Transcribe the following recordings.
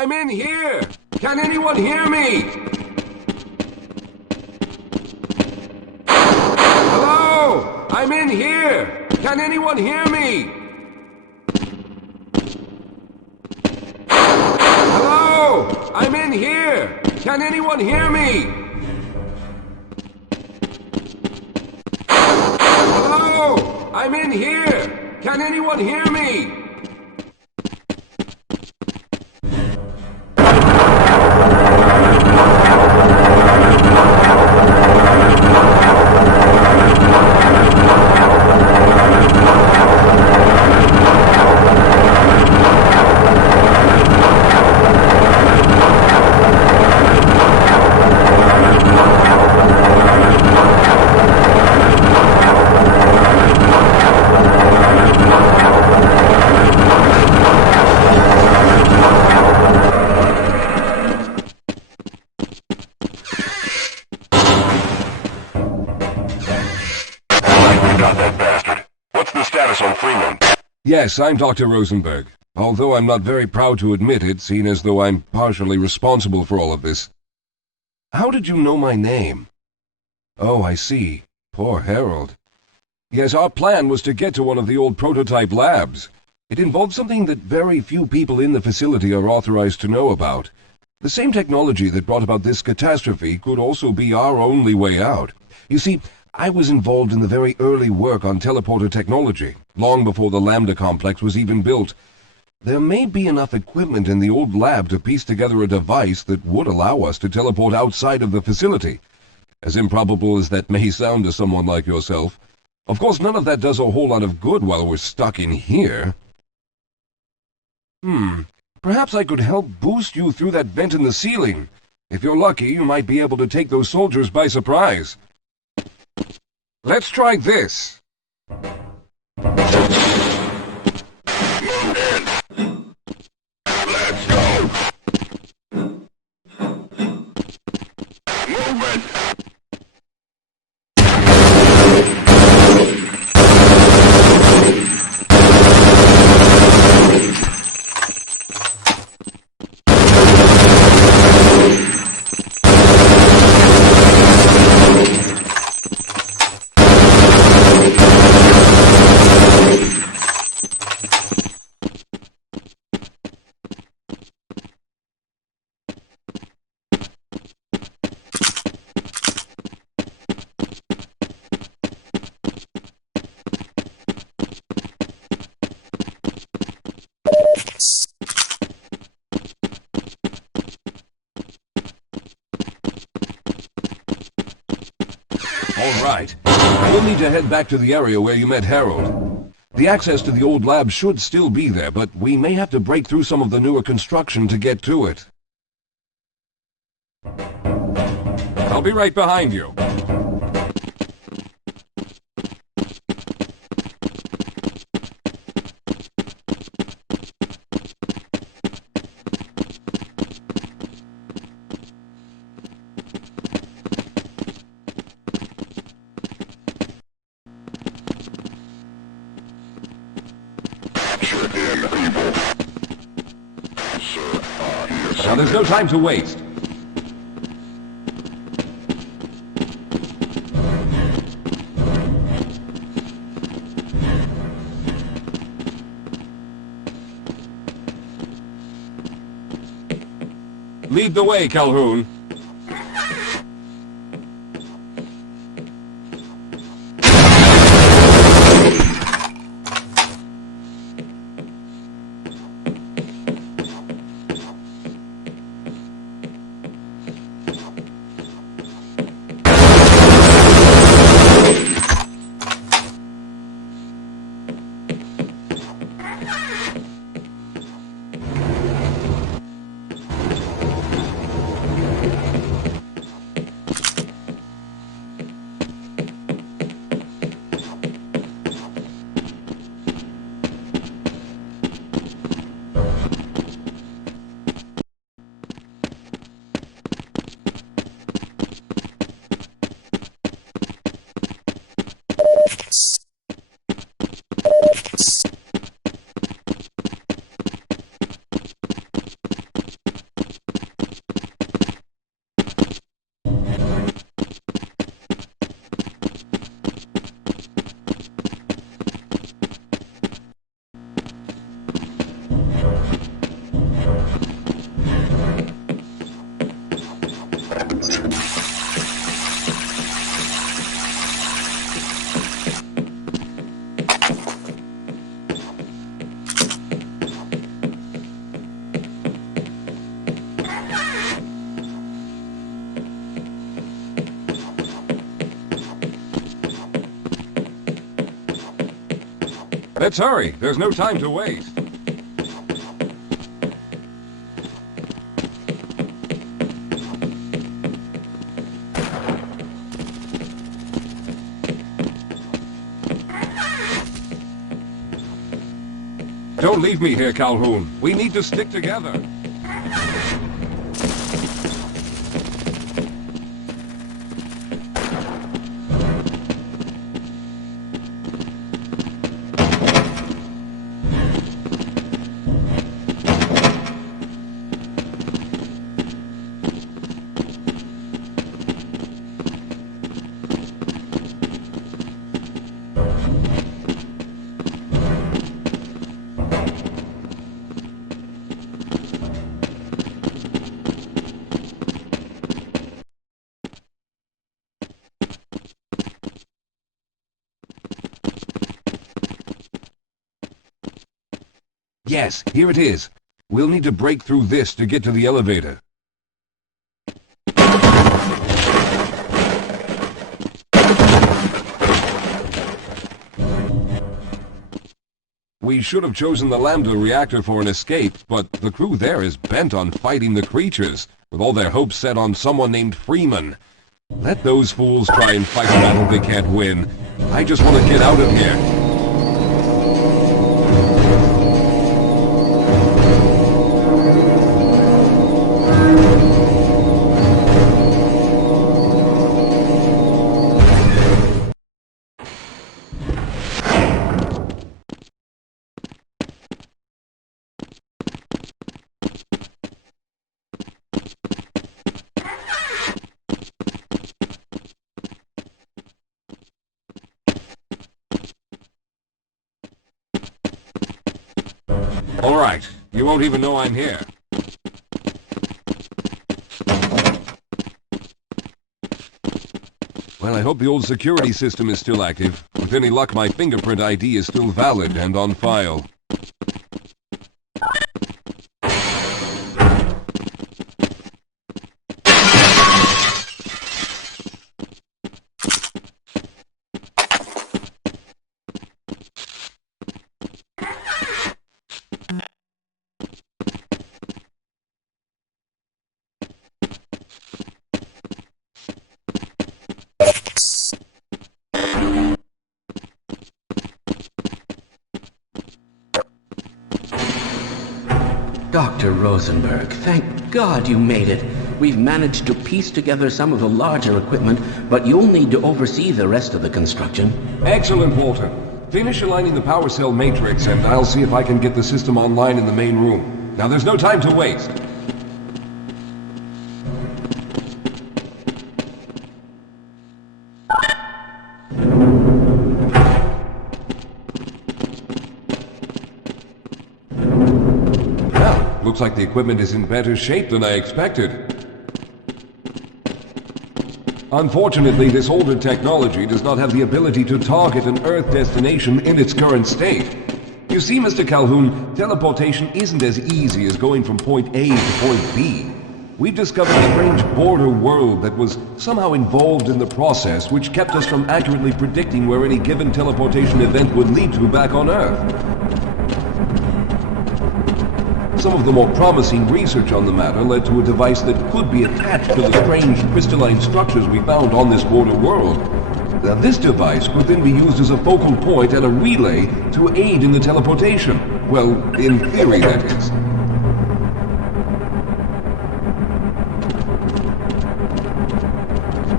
I'm in here! Can anyone hear me? Hello? I'm in here! Can anyone hear me? Hello? I'm in here! Can anyone hear me? Hello? I'm in here! Can anyone hear me? Yes, I'm Dr. Rosenberg, although I'm not very proud to admit it, seeing as though I'm partially responsible for all of this. How did you know my name? Oh, I see. Poor Harold. Yes, our plan was to get to one of the old prototype labs. It involved something that very few people in the facility are authorized to know about. The same technology that brought about this catastrophe could also be our only way out. You see, I was involved in the very early work on teleporter technology, long before the Lambda complex was even built. There may be enough equipment in the old lab to piece together a device that would allow us to teleport outside of the facility. As improbable as that may sound to someone like yourself, Of course, none of that does a whole lot of good while we're stuck in here. Perhaps I could help boost you through that vent in the ceiling. If you're lucky, you might be able to take those soldiers by surprise. Let's try this. Let's go! Move it! All right. We'll need to head back to the area where you met Harold. The access to the old lab should still be there, but we may have to break through some of the newer construction to get to it. I'll be right behind you. Now there's no time to waste. Lead the way, Calhoun. Let's hurry. There's no time to waste. Don't leave me here, Calhoun. We need to stick together. Yes, here it is. We'll need to break through this to get to the elevator. We should have chosen the Lambda reactor for an escape, but the crew there is bent on fighting the creatures, with all their hopes set on someone named Freeman. Let those fools try and fight a battle they can't win. I just want to get out of here. All right, you won't even know I'm here. Well, I hope the old security system is still active. With any luck, my fingerprint ID is still valid and on file. Dr. Rosenberg, thank God you made it. We've managed to piece together some of the larger equipment, but you'll need to oversee the rest of the construction. Excellent, Walter. Finish aligning the power cell matrix, and I'll see if I can get the system online in the main room. Now, there's no time to waste. Looks like the equipment is in better shape than I expected. Unfortunately, this older technology does not have the ability to target an Earth destination in its current state. You see, Mr. Calhoun, teleportation isn't as easy as going from point A to point B. We've discovered a strange border world that was somehow involved in the process, which kept us from accurately predicting where any given teleportation event would lead to back on Earth. Some of the more promising research on the matter led to a device that could be attached to the strange crystalline structures we found on this border world. Now, this device could then be used as a focal point and a relay to aid in the teleportation. Well, in theory, that is.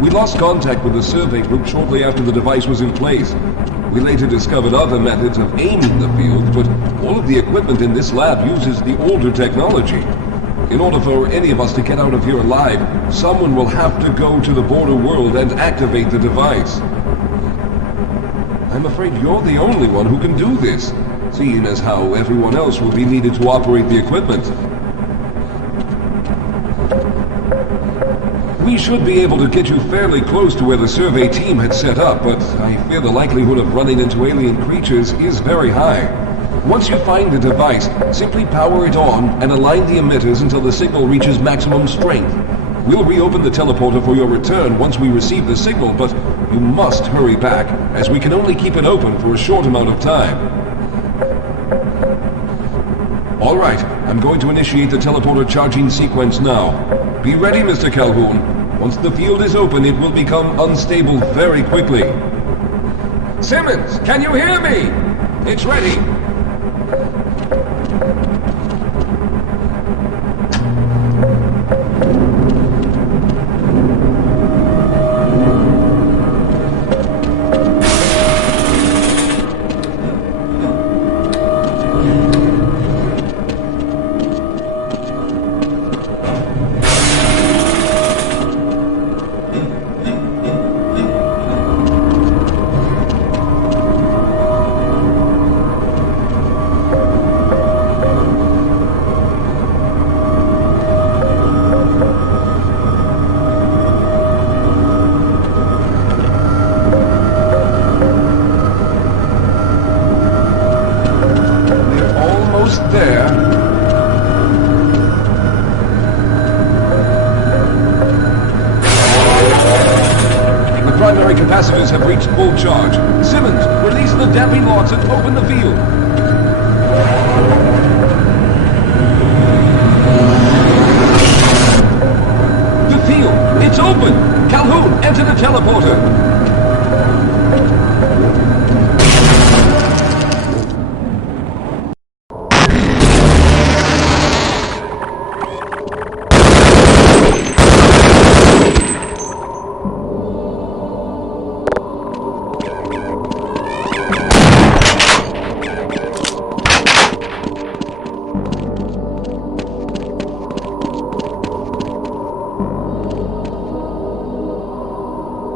We lost contact with the survey group shortly after the device was in place. We later discovered other methods of aiming the field, but all of the equipment in this lab uses the older technology. In order for any of us to get out of here alive, someone will have to go to the border world and activate the device. I'm afraid you're the only one who can do this, seeing as how everyone else will be needed to operate the equipment. We should be able to get you fairly close to where the survey team had set up, but I fear the likelihood of running into alien creatures is very high. Once you find the device, simply power it on and align the emitters until the signal reaches maximum strength. We'll reopen the teleporter for your return once we receive the signal, but you must hurry back, as we can only keep it open for a short amount of time. All right, I'm going to initiate the teleporter charging sequence now. Be ready, Mr. Calhoun. Once the field is open, it will become unstable very quickly. Simmons, can you hear me? It's ready. Primary capacitors have reached full charge. Simmons, release the damping locks and open the field. The field! It's open! Calhoun, enter the teleporter!